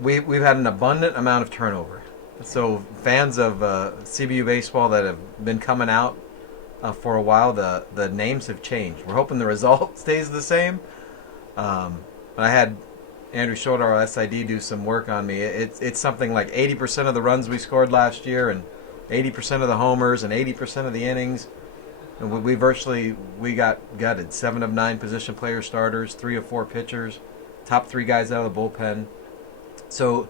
we've had an abundant amount of turnover. So fans of CBU baseball that have been coming out for a while, the names have changed. We're hoping the result stays the same. But I had Andrew Schulter, our SID, do some work on me. It's something like 80% of the runs we scored last year, and 80% of the homers, and 80% of the innings. And we got gutted. 7 of 9 position player starters, 3 of 4 pitchers, top 3 guys out of the bullpen. So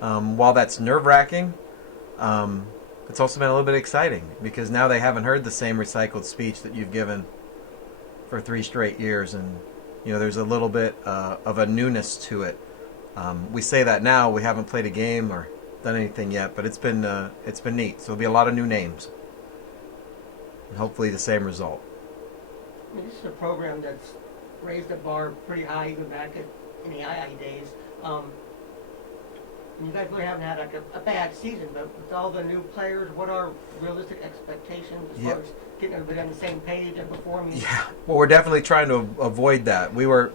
while that's nerve-wracking, it's also been a little bit exciting because now they haven't heard the same recycled speech that you've given for 3 straight years, and there's a little bit of a newness to it. We say that now. We haven't played a game or done anything yet, but it's been neat. So there'll be a lot of new names, and hopefully the same result. I mean, this is a program that's raised the bar pretty high, even back in the II days. You guys really haven't had like a bad season, but with all the new players, what are realistic expectations as far as getting everybody on the same page and performing? Yeah, well, we're definitely trying to avoid that. We were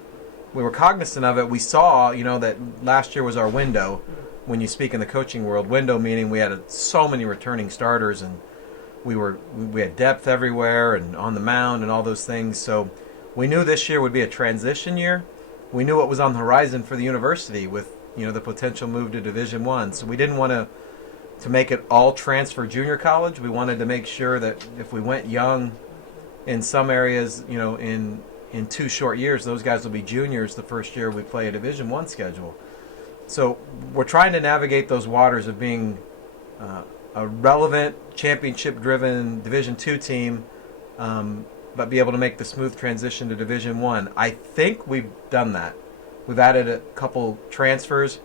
cognizant of it. We saw, that last year was our window. When you speak in the coaching world, window meaning we had so many returning starters, and we had depth everywhere and on the mound and all those things. So we knew this year would be a transition year. We knew what was on the horizon for the university with the potential move to Division I. So we didn't want to make it all transfer junior college. We wanted to make sure that if we went young in some areas, in 2 short years, those guys will be juniors the first year we play a Division I schedule. So we're trying to navigate those waters of being a relevant, championship-driven Division II team, but be able to make the smooth transition to Division I. I think we've done that. We've added a couple transfers,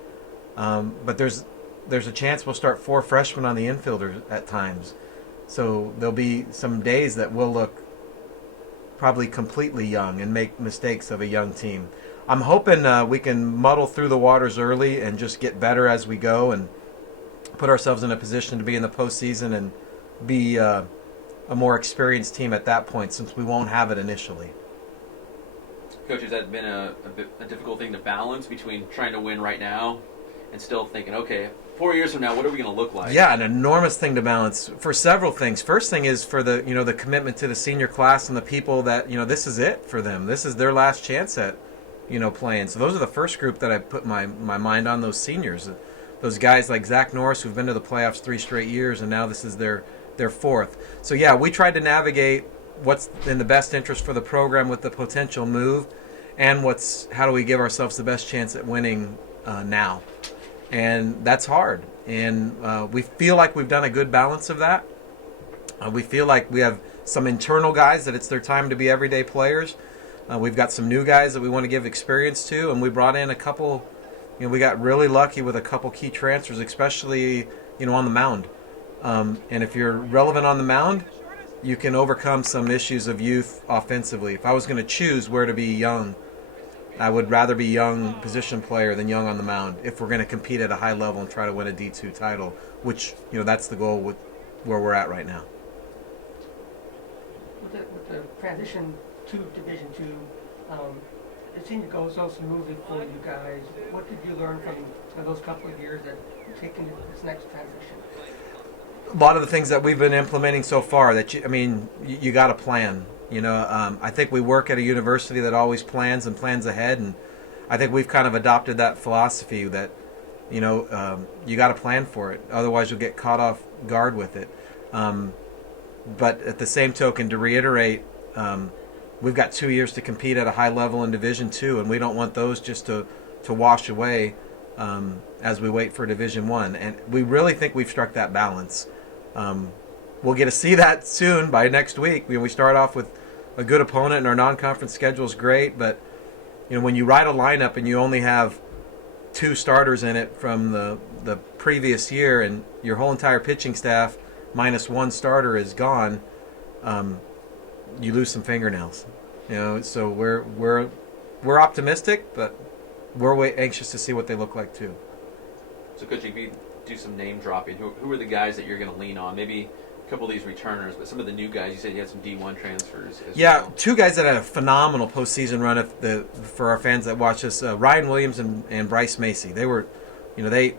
but there's a chance we'll start 4 freshmen on the infielders at times. So there'll be some days that we'll look probably completely young and make mistakes of a young team. I'm hoping we can muddle through the waters early and just get better as we go and put ourselves in a position to be in the postseason and be a more experienced team at that point, since we won't have it initially. Coach, has that been a difficult thing to balance between trying to win right now and still thinking, okay, 4 years from now, what are we going to look like? Yeah, an enormous thing to balance for several things. First thing is for the the commitment to the senior class and the people that this is it for them. This is their last chance at playing. So those are the first group that I put my mind on. Those seniors, those guys like Zach Norris who've been to the playoffs 3 straight years, and now this is their 4th. So yeah, we tried to navigate what's in the best interest for the program with the potential move, and how do we give ourselves the best chance at winning now. And that's hard. And we feel like we've done a good balance of that. We feel like we have some internal guys that it's their time to be everyday players. We've got some new guys that we want to give experience to, and we brought in a couple. We got really lucky with a couple key transfers, especially on the mound. And if you're relevant on the mound, you can overcome some issues of youth offensively. If I was going to choose where to be young, I would rather be young position player than young on the mound if we're going to compete at a high level and try to win a D2 title, which, that's the goal with where we're at right now. With the transition to Division II, it seemed to go so smoothly for you guys. What did you learn from those couple of years that you're taking this next transition? A lot of the things that we've been implementing so far that you got to plan. I think we work at a university that always plans and plans ahead, and I think we've kind of adopted that philosophy that you got to plan for it, otherwise you'll get caught off guard with it. But at the same token, to reiterate, we've got 2 years to compete at a high level in Division II, and we don't want those just to wash away as we wait for Division I. And we really think we've struck that balance. We'll get to see that soon by next week. We start off with a good opponent, and our non-conference schedule is great. But when you write a lineup and you only have 2 starters in it from the previous year, and your whole entire pitching staff minus 1 starter is gone, you lose some fingernails. So we're optimistic, but we're anxious to see what they look like too. So, Coach, if you do some name dropping, who are the guys that you're going to lean on? Maybe a couple of these returners, but some of the new guys. You said you had some D1 transfers as well. 2 guys that had a phenomenal postseason run for our fans that watch us, Ryan Williams and Bryce Macy. They were they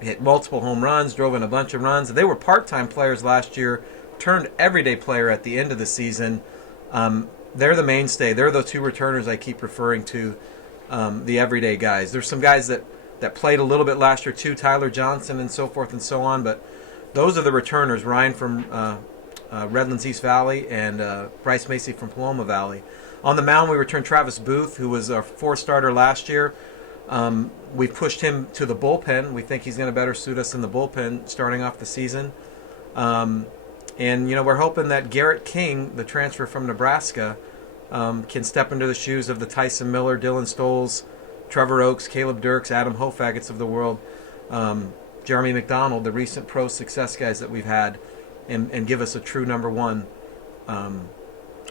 hit multiple home runs, drove in a bunch of runs. They were part-time players last year, turned everyday player at the end of the season. They're the mainstay. They're the two returners I keep referring to, the everyday guys. There's some guys that played a little bit last year too, Tyler Johnson and so forth and so on, but those are the returners. Ryan from Redlands East Valley and Bryce Macy from Paloma Valley. On the mound, we returned Travis Booth, who was our four-starter last year. We pushed him to the bullpen. We think he's going to better suit us in the bullpen starting off the season. And, we're hoping that Garrett King, the transfer from Nebraska, can step into the shoes of the Tyson Miller, Dylan Stoles, Trevor Oakes, Caleb Dirks, Adam Hofaggets of the world, Jeremy McDonald, the recent pro success guys that we've had, and give us a true number one,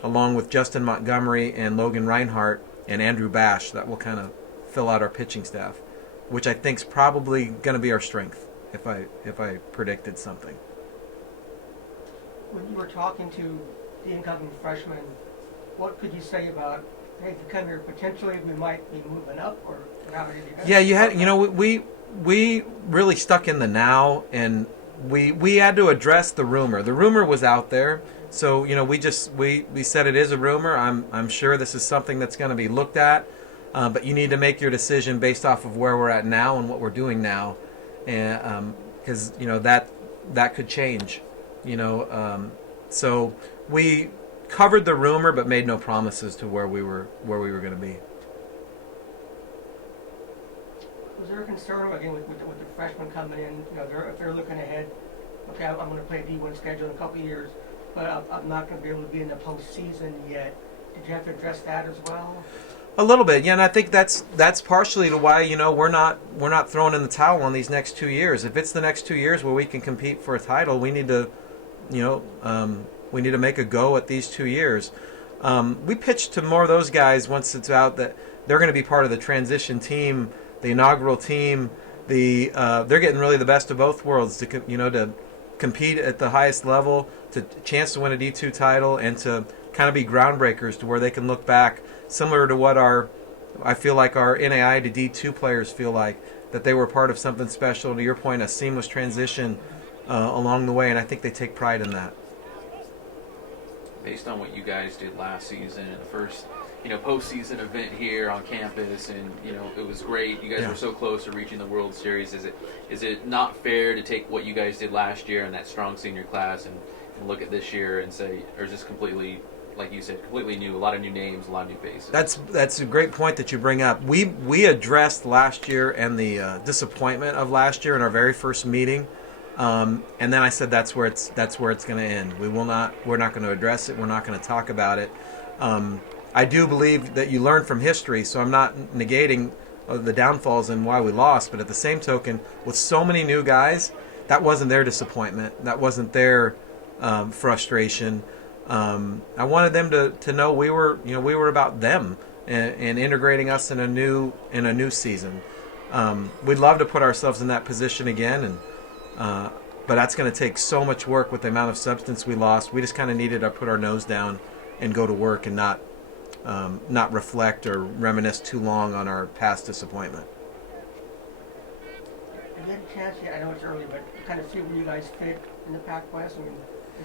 along with Justin Montgomery and Logan Reinhart and Andrew Bash. That will kind of fill out our pitching staff, which I think is probably going to be our strength if I predicted something. When you were talking to the incoming freshmen, what could you say about, hey, if you come here, potentially we might be moving up, or how did you guys? Yeah, you had, we really stuck in the now, and we had to address the rumor. The rumor was out there, so we said it is a rumor. I'm sure this is something that's going to be looked at, but you need to make your decision based off of where we're at now and what we're doing now, and because that could change, so we covered the rumor but made no promises to where we were going to be. Was there a concern again with the freshmen coming in? If they're looking ahead, okay, I'm going to play a D1 schedule in a couple of years, but I'm not going to be able to be in the postseason yet. Did you have to address that as well? A little bit, yeah, and I think that's partially to why we're not throwing in the towel on these next 2 years. If it's the next 2 years where we can compete for a title, we need to, we need to make a go at these 2 years. We pitched to more of those guys once it's out that they're going to be part of the transition team, the inaugural team. They're getting really the best of both worlds to compete at the highest level, to chance to win a D2 title, and to kind of be groundbreakers to where they can look back, similar to what I feel like our NAI to D2 players feel like, that they were part of something special. To your point, a seamless transition along the way, and I think they take pride in that. Based on what you guys did last season, the first postseason event here on campus, and it was great. You guys were so close to reaching the World Series. Is it not fair to take what you guys did last year and that strong senior class and look at this year and say, or is this completely, like you said, completely new, a lot of new names, a lot of new faces? That's a great point that you bring up. We addressed last year and the disappointment of last year in our very first meeting, and then I said that's where it's going to end. We're not going to address it. We're not going to talk about it. I do believe that you learn from history, so I'm not negating the downfalls and why we lost, but at the same token, with so many new guys, that wasn't their disappointment. That wasn't their frustration. I wanted them to know we were about them and integrating us in a new season. We'd love to put ourselves in that position again, but that's going to take so much work with the amount of substance we lost. We just kind of needed to put our nose down and go to work and not reflect or reminisce too long on our past disappointment. Have you had a chance yet? I know it's early, but to kind of see where you guys fit in the Pac West. I mean,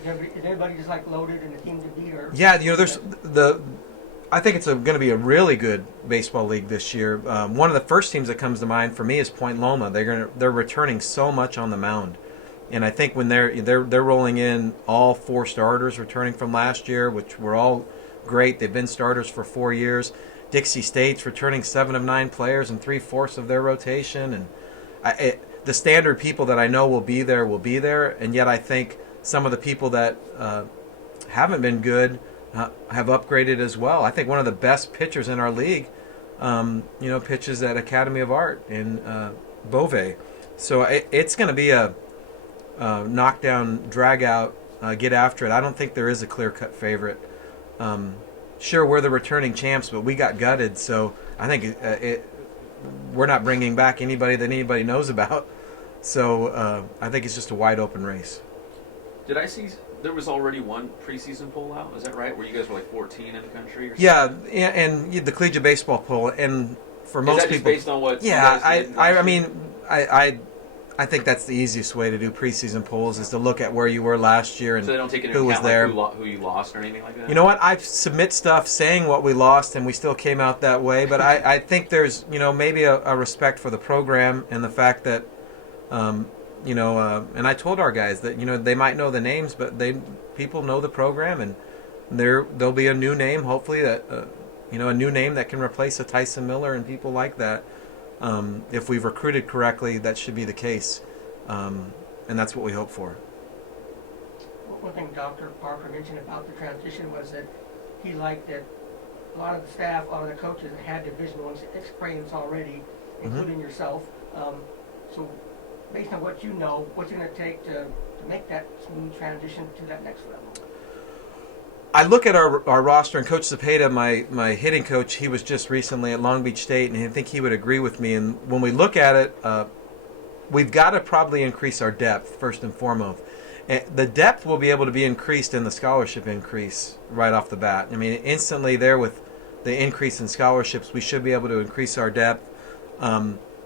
is everybody just loaded and the team to beat? Or yeah, there's I think it's going to be a really good baseball league this year. One of the first teams that comes to mind for me is Point Loma. They're returning so much on the mound, and I think when they're rolling in all 4 starters returning from last year, which were all great. They've been starters for 4 years. Dixie State's returning 7 of 9 players and 3/4 of their rotation, and the standard people that I know will be there, and yet I think some of the people that haven't been good have upgraded as well. I think one of the best pitchers in our league, pitches at Academy of Art in Beauvais. So it's going to be a knockdown, drag out, get after it. I don't think there is a clear-cut favorite. Sure, we're the returning champs, but we got gutted, so I think we're not bringing back anybody that anybody knows about. So I think it's just a wide open race. Did I see there was already one preseason poll out? Is that right? Where you guys were 14 in the country? Or something? Yeah, and the collegiate baseball poll, and for is most that people, just based on what? yeah, I mean, I think that's the easiest way to do preseason polls is to look at where you were last year and So they don't take into who was account there. like, who you lost or anything like that? You know what? I submit stuff saying what we lost, and we still came out that way. But I think there's, maybe a respect for the program and the fact that, and I told our guys that, they might know the names, but people know the program, and there'll be a new name, hopefully, that, a new name that can replace a Tyson Miller and people like that. If we've recruited correctly, that should be the case, and that's what we hope for. One thing Dr. Parker mentioned about the transition was that he liked that a lot of the staff, a lot of the coaches had Division I experience already, including yourself. So based on what you know, what's it going to take to make that smooth transition to that next level? I look at our roster, and Coach Cepeda, my hitting coach, he was just recently at Long Beach State, and I think he would agree with me. And when we look at it, we've got to probably increase our depth, first and foremost. And the depth will be able to be increased in the scholarship increase right off the bat. I mean, instantly there with the increase in scholarships, we should be able to increase our depth.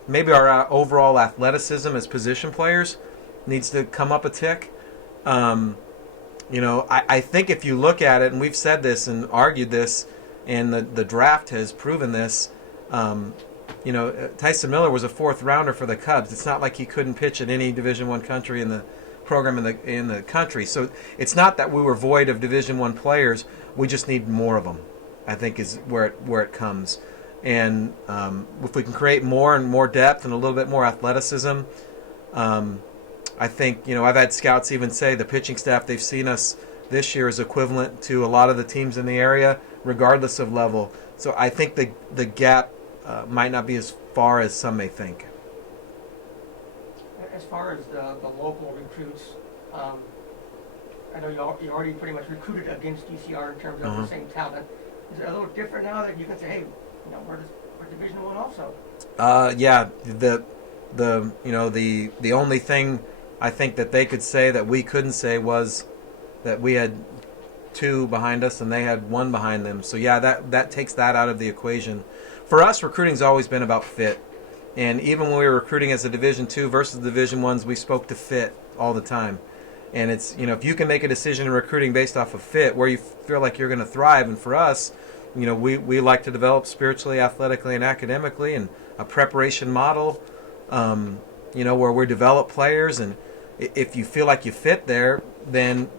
Maybe our overall athleticism as position players needs to come up a tick. I think if you look at it, and we've said this and argued this, and the draft has proven this, Tyson Miller was a fourth rounder for the Cubs. It's not like he couldn't pitch at any Division I country in the program in the country. So it's not that we were void of Division I players. We just need more of them, I think, is where it comes. And if we can create more and more depth and a little bit more athleticism, I think, I've had scouts even say the pitching staff they've seen us this year is equivalent to a lot of the teams in the area, regardless of level. So I think the gap might not be as far as some may think. As far as the local recruits, I know you already pretty much recruited against DCR in terms of the same talent. Is it a little different now that you can say, hey, we're Division I also? Yeah, the only thing I think that they could say that we couldn't say was that we had two behind us and they had one behind them. So yeah, that takes that out of the equation. For us, recruiting's always been about fit. And even when we were recruiting as a Division II versus Division I's, we spoke to fit all the time. And it's, if you can make a decision in recruiting based off of fit, where you feel like you're going to thrive, and for us, we like to develop spiritually, athletically, and academically, and a preparation model, where we develop players, and if you feel like you fit there, then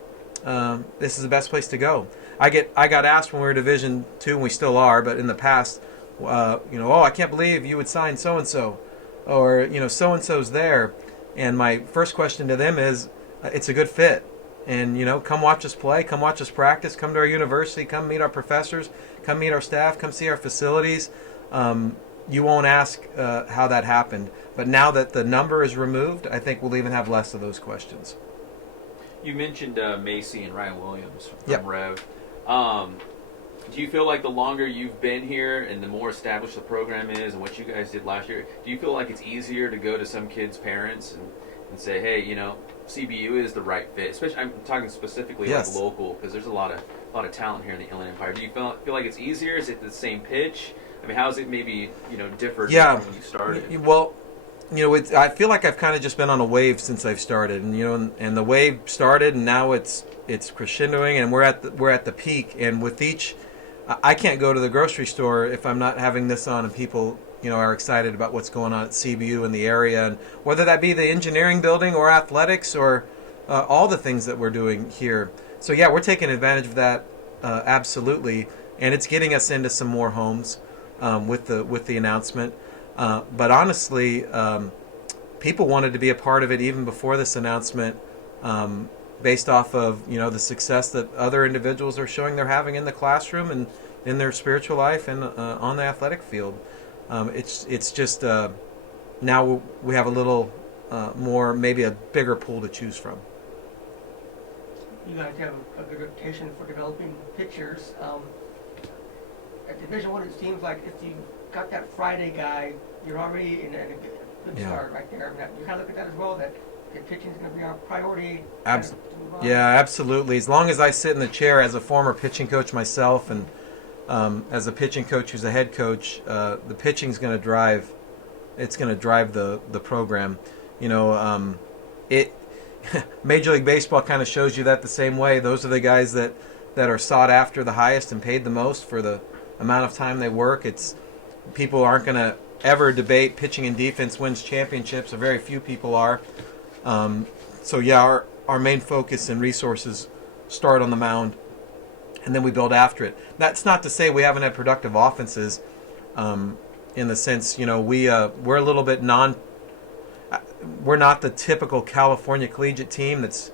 this is the best place to go. I got asked when we were Division II, and we still are, but in the past, I can't believe you would sign so-and-so, or, so-and-so's there. And my first question to them is, it's a good fit. And, come watch us play, come watch us practice, come to our university, come meet our professors, come meet our staff, come see our facilities. You won't ask how that happened. But now that the number is removed, I think we'll even have less of those questions. You mentioned Macy and Ryan Williams from Yep. Rev. Do you feel like the longer you've been here and the more established the program is and what you guys did last year, do you feel like it's easier to go to some kids' parents and say, hey, CBU is the right fit? Especially, I'm talking specifically Yes. like local, because there's a lot of talent here in the Inland Empire. Do you feel like it's easier? Is it the same pitch? I mean, how is it maybe different from when you started? Well, I feel like I've kind of just been on a wave since I've started, and the wave started, and now it's crescendoing, and we're at the peak. And with each, I can't go to the grocery store if I'm not having this on, and people are excited about what's going on at CBU in the area, and whether that be the engineering building or athletics or all the things that we're doing here. So yeah, we're taking advantage of that absolutely, and it's getting us into some more homes with the announcement. But honestly, people wanted to be a part of it even before this announcement, based off of the success that other individuals are showing they're having in the classroom and in their spiritual life and on the athletic field. It's just now we have a little more, maybe a bigger pool to choose from. You guys have a good reputation for developing pitchers. At Division I, it seems like if you got that Friday guy, you're already in a good start right there. You kind of look at that as well, that pitching is going to be our priority. Yeah, absolutely. As long as I sit in the chair as a former pitching coach myself, and as a pitching coach who's a head coach, the pitching is going to drive it's going to drive the program. It Major League Baseball kind of shows you that the same way. Those are the guys that are sought after the highest and paid the most for the amount of time they work. It's people aren't going to ever debate pitching and defense wins championships, or very few people are. So yeah, our main focus and resources start on the mound, and then we build after it. That's not to say we haven't had productive offenses, in the sense, we're a little bit we're not the typical California collegiate team that's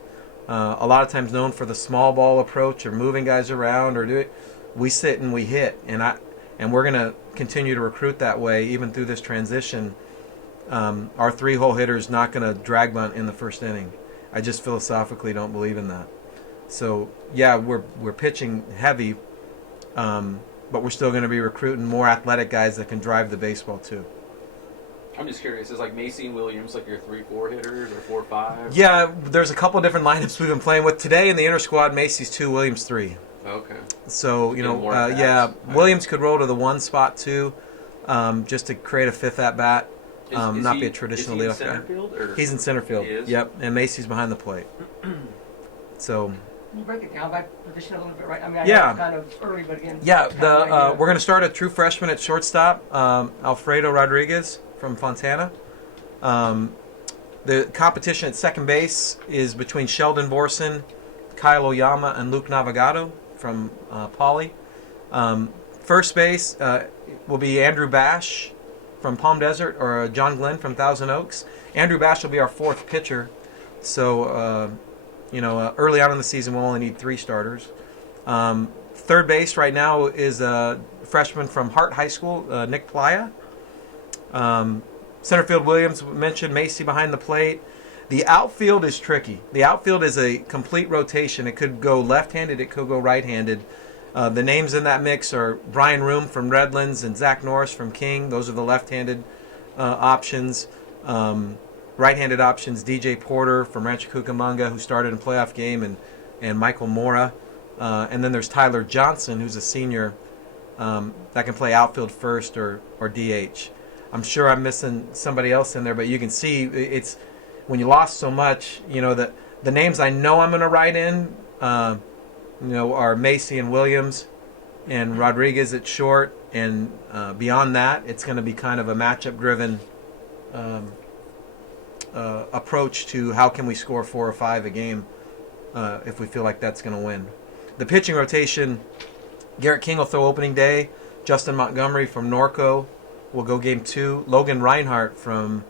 a lot of times known for the small ball approach or moving guys around or do it. We sit and we hit, and we're going to continue to recruit that way even through this transition. Our 3-hole hitter is not going to drag bunt in the first inning. I just philosophically don't believe in that. So yeah, we're pitching heavy, but we're still going to be recruiting more athletic guys that can drive the baseball too. I'm just curious, is like Macy and Williams like your 3-4 hitters or 4-5? Yeah, there's a couple different lineups we've been playing with today in the inter squad. Macy's 2, Williams 3. Okay. So Williams could roll to the 1 spot too, just to create a 5th at bat. Not be a traditional leadoff guy. Field, or? He's in center field. He is? Yep, and Macy's behind the plate. So. Can you break it down by position a little bit, right? I mean, I Yeah. know it's kind of early, but again. Yeah, it's kind of like, we're going to start a true freshman at shortstop, Alfredo Rodriguez from Fontana. The competition at second base is between Sheldon Borson, Kyle Oyama, and Luke Navigado from Poly. First base will be Andrew Bash from Palm Desert, or John Glenn from Thousand Oaks. Andrew Bash will be our 4th pitcher. So, early on in the season, we'll only need 3 starters. Third base right now is a freshman from Hart High School, Nick Playa. Center field, Williams mentioned, Macy behind the plate. The outfield is tricky. The outfield is a complete rotation. It could go left-handed, it could go right-handed. The names in that mix are Brian Room from Redlands and Zach Norris from King. Those are the left-handed options. Right-handed options, DJ Porter from Rancho Cucamonga, who started in a playoff game, and Michael Mora. And then there's Tyler Johnson, who's a senior that can play outfield first or DH. I'm sure I'm missing somebody else in there, but you can see it's when you lost so much, the names I know I'm going to write in, are Macy and Williams and Rodriguez at short, and beyond that, it's going to be kind of a matchup-driven approach to how can we score 4 or 5 a game if we feel like that's going to win. The pitching rotation, Garrett King will throw opening day. Justin Montgomery from Norco will go game 2. Logan Reinhardt from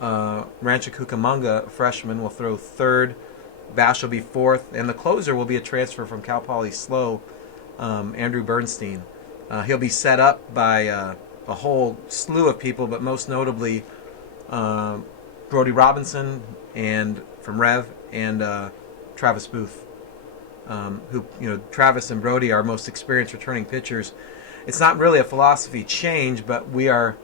Rancho Cucamonga, freshman, will throw 3rd. Bash will be 4th. And the closer will be a transfer from Cal Poly Slow, Andrew Bernstein. He'll be set up by a whole slew of people, but most notably Brody Robinson and from Rev and Travis Booth, who Travis and Brody are our most experienced returning pitchers. It's not really a philosophy change, but we are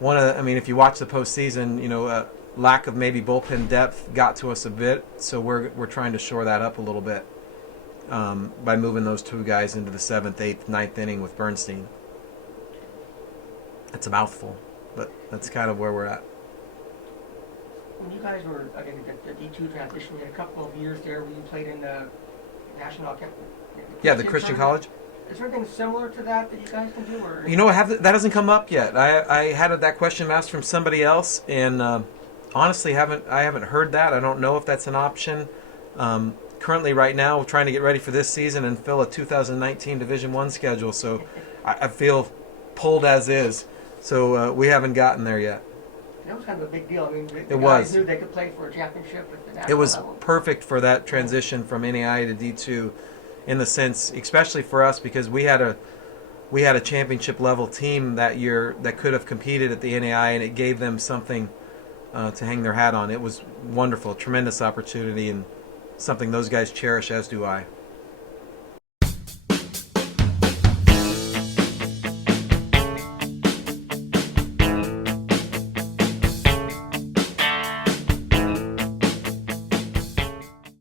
if you watch the postseason, lack of maybe bullpen depth got to us a bit, so we're trying to shore that up a little bit by moving those 2 guys into the 7th, 8th, 9th inning with Bernstein. It's a mouthful, but that's kind of where we're at. When you guys were, again, the D2 transition, you had a couple of years there where you played in the National The Christian College. Is there anything similar to that you guys can do? Or? That hasn't come up yet. I had that question asked from somebody else, and honestly, I haven't heard that. I don't know if that's an option. Currently, right now, we're trying to get ready for this season and fill a 2019 Division I schedule, so I feel pulled as is. So we haven't gotten there yet. That was kind of a big deal. I mean, the It guys was. knew they could play for a championship at the national It was level. perfect for that transition from NAI to D2, in the sense, especially for us, because we had a championship level team that year that could have competed at the NAI, and it gave them something to hang their hat on. It was wonderful, tremendous opportunity, and something those guys cherish, as do I.